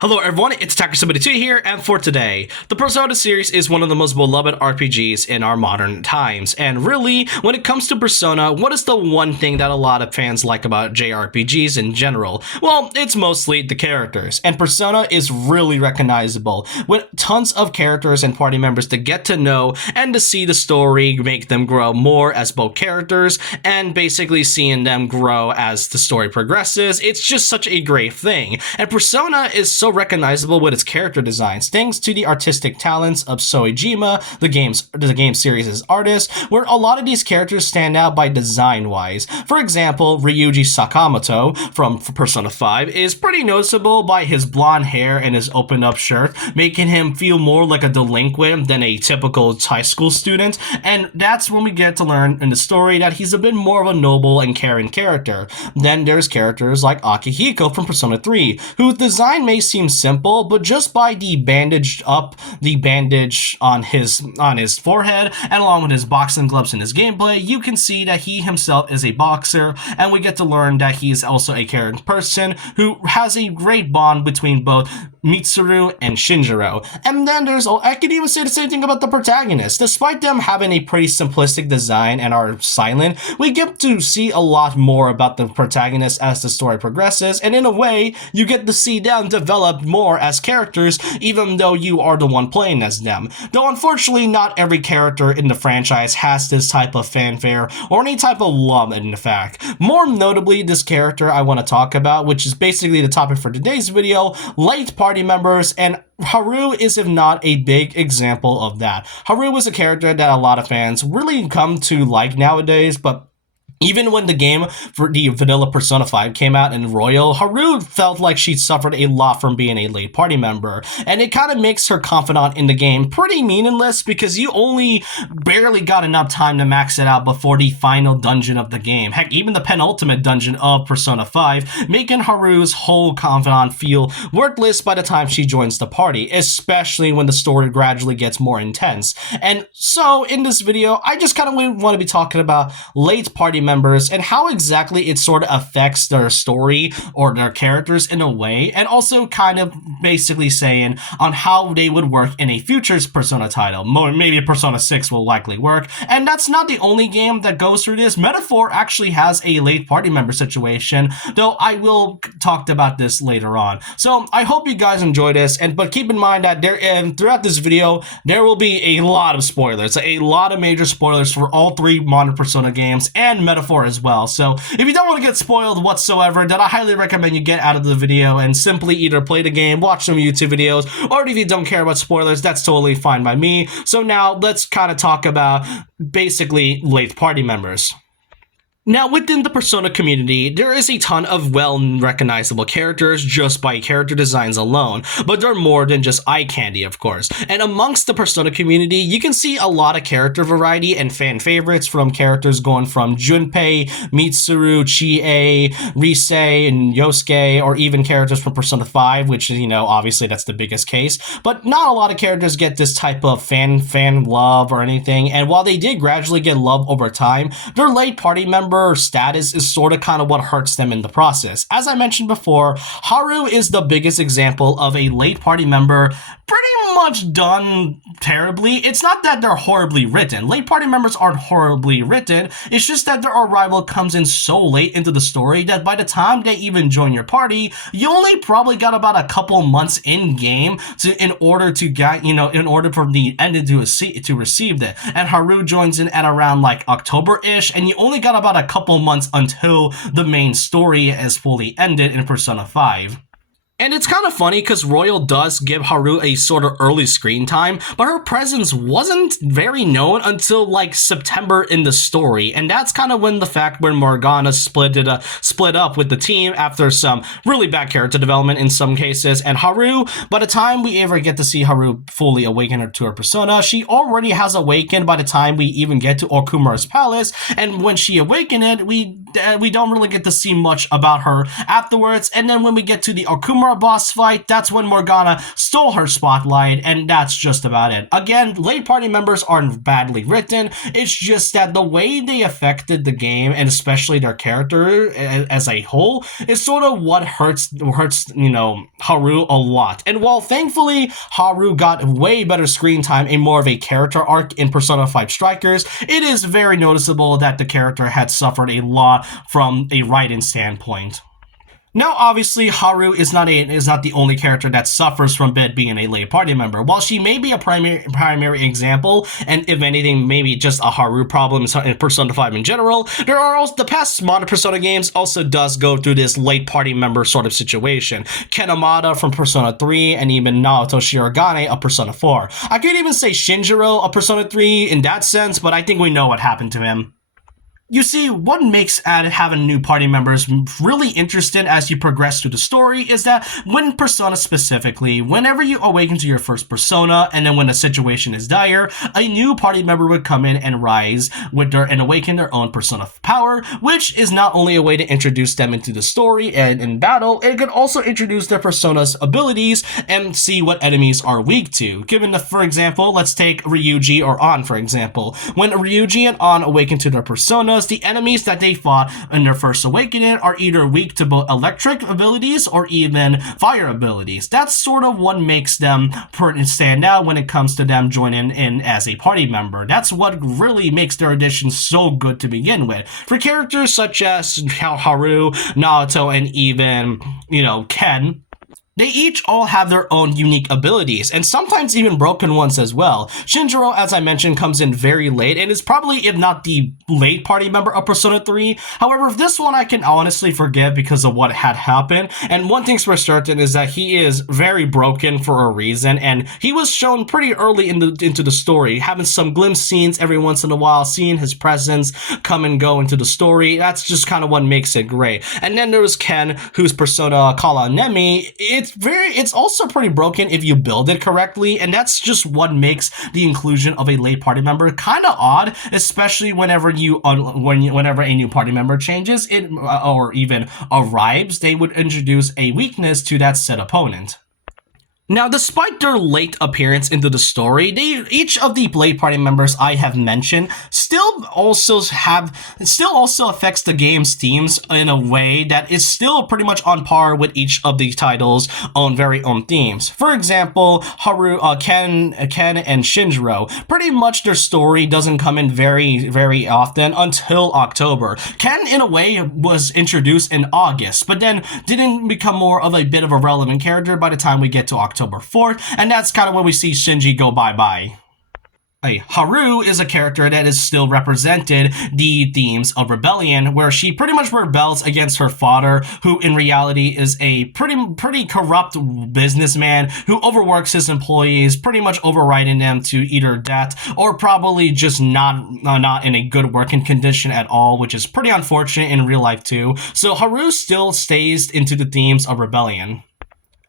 Hello everyone, it's Tacker72 here, and for today, the Persona series is one of the most beloved RPGs in our modern times, and really, when it comes to Persona, what is the one thing that a lot of fans like about JRPGs in general? Well, it's mostly the characters, and Persona is really recognizable, with tons of characters and party members to get to know, and to see the story make them grow more as both characters, and basically seeing them grow as the story progresses. It's just such a great thing, and Persona is so recognizable with its character designs thanks to the artistic talents of Soejima, the game series' artist, where a lot of these characters stand out by design wise. For example, Ryuji Sakamoto from Persona 5 is pretty noticeable by his blonde hair and his open up shirt, making him feel more like a delinquent than a typical high school student, and that's when we get to learn in the story that he's a bit more of a noble and caring character. Then there's characters like Akihiko from Persona 3, whose design may seem simple, but just by the bandage on his forehead, and along with his boxing gloves in his gameplay, you can see that he himself is a boxer, and we get to learn that he's also a caring person who has a great bond between both Mitsuru and Shinjiro. And then I could even say the same thing about the protagonists. Despite them having a pretty simplistic design and are silent, we get to see a lot more about the protagonists as the story progresses, and in a way, you get to see them develop more as characters, even though you are the one playing as them. Though unfortunately, not every character in the franchise has this type of fanfare or any type of love in fact. More notably, this character I want to talk about, which is basically the topic for today's video, late party members, and Haru is, if not, a big example of that. Haru is a character that a lot of fans really come to like nowadays, but even when the game for the vanilla Persona 5 came out in Royal, Haru felt like she suffered a lot from being a late party member, and it kind of makes her confidant in the game pretty meaningless because you only barely got enough time to max it out before the final dungeon of the game. Heck, even the penultimate dungeon of Persona 5, making Haru's whole confidant feel worthless by the time she joins the party, especially when the story gradually gets more intense. And so, in this video, I just kind of want to be talking about late party members and how exactly it sort of affects their story or their characters in a way, and also kind of basically saying on how they would work in a future Persona title. Maybe Persona 6 will likely work, and that's not the only game that goes through this. Metaphor actually has a late party member situation, though I will talk about this later on. So I hope you guys enjoy this, but keep in mind that throughout this video there will be a lot of spoilers, a lot of major spoilers for all three modern Persona games and Metaphor as well. So if you don't want to get spoiled whatsoever, then I highly recommend you get out of the video and simply either play the game, watch some YouTube videos, or if you don't care about spoilers, that's totally fine by me. So now let's kind of talk about basically late party members. Now, within the Persona community, there is a ton of well-recognizable characters just by character designs alone, but they're more than just eye candy, of course. And amongst the Persona community, you can see a lot of character variety and fan favorites, from characters going from Junpei, Mitsuru, Chie, Rise, and Yosuke, or even characters from Persona 5, which, obviously that's the biggest case. But not a lot of characters get this type of fan love or anything, and while they did gradually get love over time, their late party member status is sort of kind of what hurts them in the process. As I mentioned before, Haru is the biggest example of a late party member pretty much done terribly. It's not that they're horribly written. Late party members aren't horribly written. It's just that their arrival comes in so late into the story that by the time they even join your party, you only probably got about a couple months in game in order for the ending to receive it. And Haru joins in at around like October-ish, and you only got about a couple months until the main story is fully ended in Persona 5. And it's kind of funny because Royal does give Haru a sort of early screen time, but her presence wasn't very known until like September in the story, and that's kind of when Morgana split up with the team after some really bad character development in some cases, and Haru, by the time we ever get to see Haru fully awaken to her persona, she already has awakened by the time we even get to Okumura's palace, and when she awakened we don't really get to see much about her afterwards, and then when we get to the Okumura for a boss fight, that's when Morgana stole her spotlight, and that's just about it. Again, late party members aren't badly written, it's just that the way they affected the game, and especially their character as a whole, is sort of what hurts, Haru a lot. And while thankfully Haru got way better screen time and more of a character arc in Persona 5 Strikers, it is very noticeable that the character had suffered a lot from a writing standpoint. Now, obviously, Haru is not the only character that suffers from being a late party member. While she may be a primary example, and if anything, maybe just a Haru problem in Persona 5 in general, there are also the past modern Persona games also does go through this late party member sort of situation. Ken Amada from Persona 3, and even Naoto Shirogane of Persona 4. I could even say Shinjiro of Persona 3 in that sense, but I think we know what happened to him. You see, what makes having new party members really interesting as you progress through the story is that when Persona specifically, whenever you awaken to your first Persona, and then when the situation is dire, a new party member would come in and rise with and awaken their own Persona power, which is not only a way to introduce them into the story and in battle, it could also introduce their Persona's abilities and see what enemies are weak to. For example, let's take Ryuji or An, for example. When Ryuji and An awaken to their Personas, the enemies that they fought in their first awakening are either weak to both electric abilities or even fire abilities. That's sort of what makes them stand out when it comes to them joining in as a party member. That's what really makes their addition so good to begin with. For characters such as Haru, Naoto, and even, Ken, they each all have their own unique abilities, and sometimes even broken ones as well. Shinjiro, as I mentioned, comes in very late, and is probably, if not the late party member of Persona 3. However, this one I can honestly forgive because of what had happened, and one thing's for certain is that he is very broken for a reason, and he was shown pretty early into the story, having some glimpse scenes every once in a while, seeing his presence come and go into the story. That's just kind of what makes it great. And then there's Ken, whose Persona Kala Nemi. It's also pretty broken if you build it correctly, and that's just what makes the inclusion of a late party member kind of odd, especially whenever a new party member changes it or even arrives, they would introduce a weakness to that said opponent. Now, despite their late appearance into the story, each of the late party members I have mentioned still also affects the game's themes in a way that is still pretty much on par with each of the title's very own themes. For example, Haru, Ken, and Shinjiro, pretty much their story doesn't come in very, very often until October. Ken, in a way, was introduced in August, but then didn't become more of a bit of a relevant character by the time we get to October 4th, and that's kind of when we see Shinji go bye-bye. Haru is a character that is still represented the themes of rebellion, where she pretty much rebels against her father, who in reality is a pretty corrupt businessman who overworks his employees, pretty much overriding them to either death or probably just not in a good working condition at all, which is pretty unfortunate in real life too. So Haru still stays into the themes of rebellion.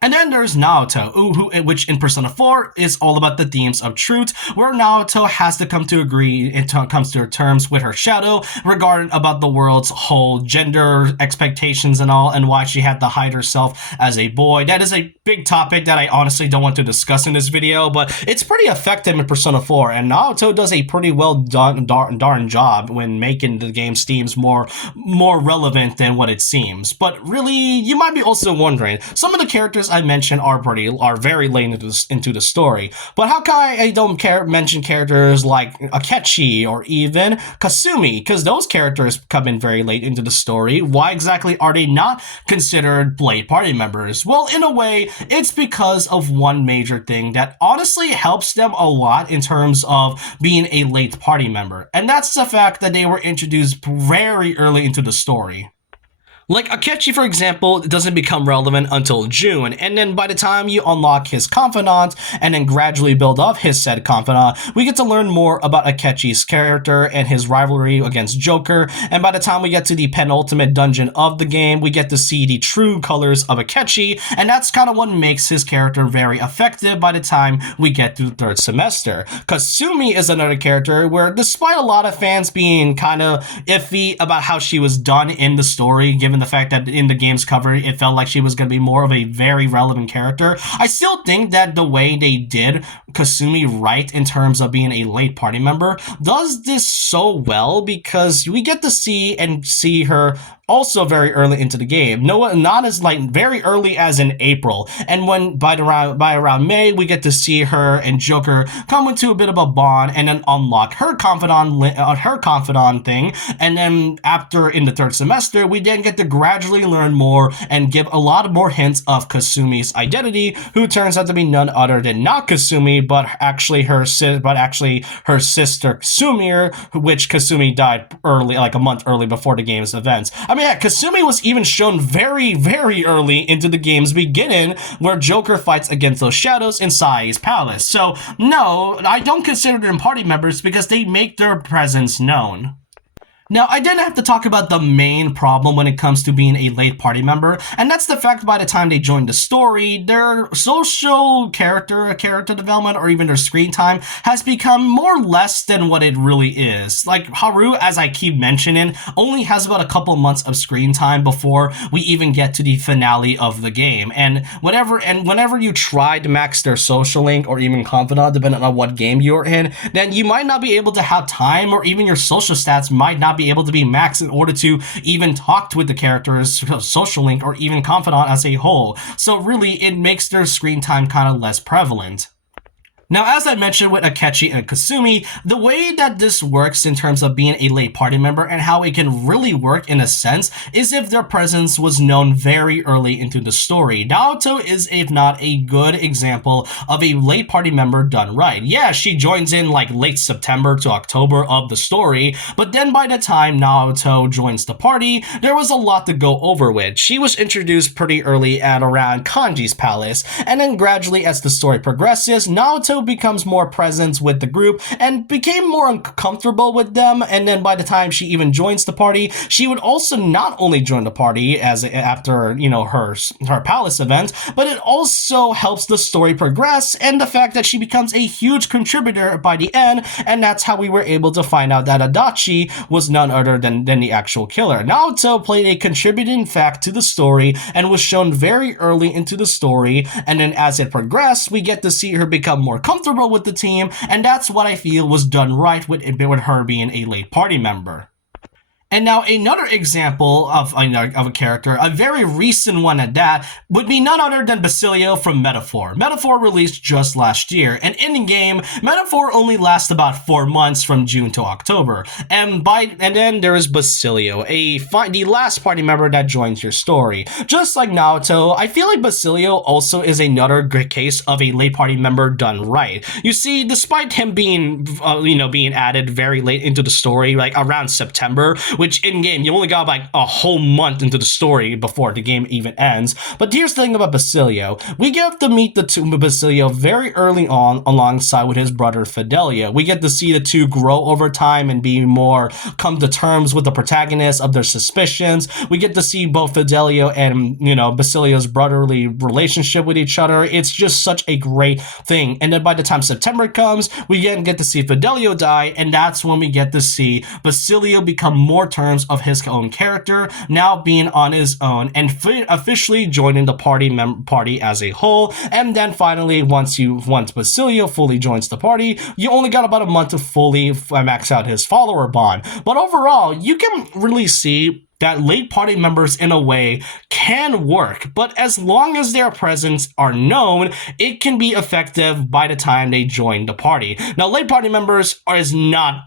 And then there's Naoto, which in Persona 4 is all about the themes of truth, where Naoto has to come to terms with her shadow regarding about the world's whole gender expectations and all, and why she had to hide herself as a boy. That is a big topic that I honestly don't want to discuss in this video, but it's pretty effective in Persona 4, and Naoto does a pretty well done darn job when making the game's themes more relevant than what it seems. But really, you might be also wondering, some of the characters I mentioned are very late into the story, but how come I don't mention characters like Akechi or even Kasumi, because those characters come in very late into the story? Why exactly are they not considered late party members? Well, in a way, it's because of one major thing that honestly helps them a lot in terms of being a late party member, and that's the fact that they were introduced very early into the story. Like Akechi, for example, doesn't become relevant until June, and then by the time you unlock his confidant and then gradually build up his said confidant, we get to learn more about Akechi's character and his rivalry against Joker, and by the time we get to the penultimate dungeon of the game, we get to see the true colors of Akechi, and that's kind of what makes his character very effective by the time we get to the third semester. Kasumi is another character where, despite a lot of fans being kind of iffy about how she was done in the story, given given the fact that in the game's cover, it felt like she was going to be more of a very relevant character. I still think that the way they did Kasumi right in terms of being a late party member does this so well, because we get to see her also very early into the game. No, not as like very early as in April. And when by around May, we get to see her and Joker come into a bit of a bond and then unlock her confidant thing. And then after in the third semester, we then get to gradually learn more and give a lot more hints of Kasumi's identity, who turns out to be none other than not Kasumi, but actually her sister Kasumi, which Kasumi died early, like a month early before the game's events. I mean, yeah, Kasumi was even shown very, very early into the game's beginning, where Joker fights against those shadows in Sai's palace. So, no, I don't consider them party members because they make their presence known. Now, I didn't have to talk about the main problem when it comes to being a late party member, and that's the fact by the time they join the story, their social character development, or even their screen time has become more less than what it really is. Like, Haru, as I keep mentioning, only has about a couple months of screen time before we even get to the finale of the game, and whenever you try to max their social link or even confidant, depending on what game you're in, then you might not be able to have time, or even your social stats might not be able to be maxed in order to even talk with the character's social link or even confidant as a whole. So really, it makes their screen time kind of less prevalent. Now, as I mentioned with Akechi and Kasumi, the way that this works in terms of being a late party member and how it can really work in a sense is if their presence was known very early into the story. Naoto is, if not, a good example of a late party member done right. Yeah, she joins in like late September to October of the story, but then by the time Naoto joins the party, there was a lot to go over with. She was introduced pretty early at around Kanji's palace, and then gradually as the story progresses, Naoto becomes more present with the group and became more uncomfortable with them, and then by the time she even joins the party, she would also not only join the party as after, you know, her palace event, but it also helps the story progress, and the fact that she becomes a huge contributor by the end, and that's how we were able to find out that Adachi was none other than the actual killer. Naoto played a contributing fact to the story and was shown very early into the story, and then as it progressed, we get to see her become more comfortable with the team, and that's what I feel was done right with her being a late party member. And now another example of a character, a very recent one at that, would be none other than Basilio from Metaphor. Metaphor released just last year, and in the game, Metaphor only lasts about 4 months from June to October. And then there is Basilio, the last party member that joins your story. Just like Naoto, I feel like Basilio also is another great case of a late party member done right. You see, despite him being added very late into the story, like around September, which in-game, you only got like a whole month into the story before the game even ends. But here's the thing about Basilio. We get to meet the two Basilio very early on alongside with his brother Fidelio. We get to see the two grow over time and be more come to terms with the protagonist of their suspicions. We get to see both Fidelio and, Basilio's brotherly relationship with each other. It's just such a great thing. And then by the time September comes, we again get to see Fidelio die, and that's when we get to see Basilio become more terms of his own character, now being on his own and officially joining the party as a whole. And then finally, once Basilio fully joins the party, you only got about a month to fully max out his follower bond. But overall, you can really see that late party members in a way can work, but as long as their presence are known, it can be effective by the time they join the party. Now, late party members is not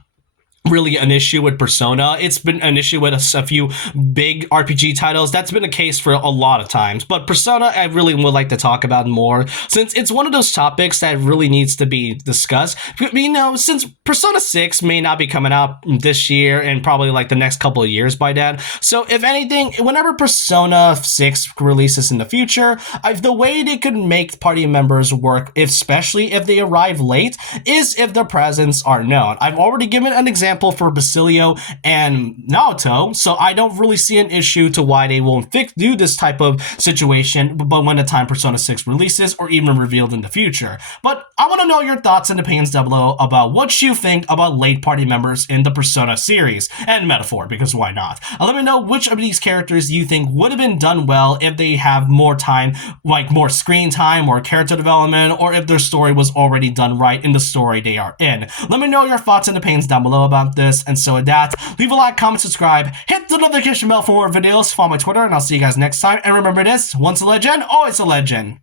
really an issue with Persona. It's been an issue with a few big RPG titles. That's been the case for a lot of times. But Persona, I really would like to talk about more, since it's one of those topics that really needs to be discussed. Since Persona 6 may not be coming out this year and probably like the next couple of years by then. So if anything, whenever Persona 6 releases in the future, the way they could make party members work, especially if they arrive late, is if their presence are known. I've already given an example example for Basilio and Naoto, so I don't really see an issue to why they won't do this type of situation, but when the time Persona 6 releases or even revealed in the future. But I want to know your thoughts and opinions down below about what you think about late party members in the Persona series, and Metaphor, because why not? Let me know which of these characters you think would have been done well if they have more time, like more screen time or character development, or if their story was already done right in the story they are in. Let me know your thoughts and opinions down below about this, and so with that, leave a like, comment, subscribe, hit the notification bell for more videos, follow my Twitter, and I'll see you guys next time, and remember this, once a legend, always a legend.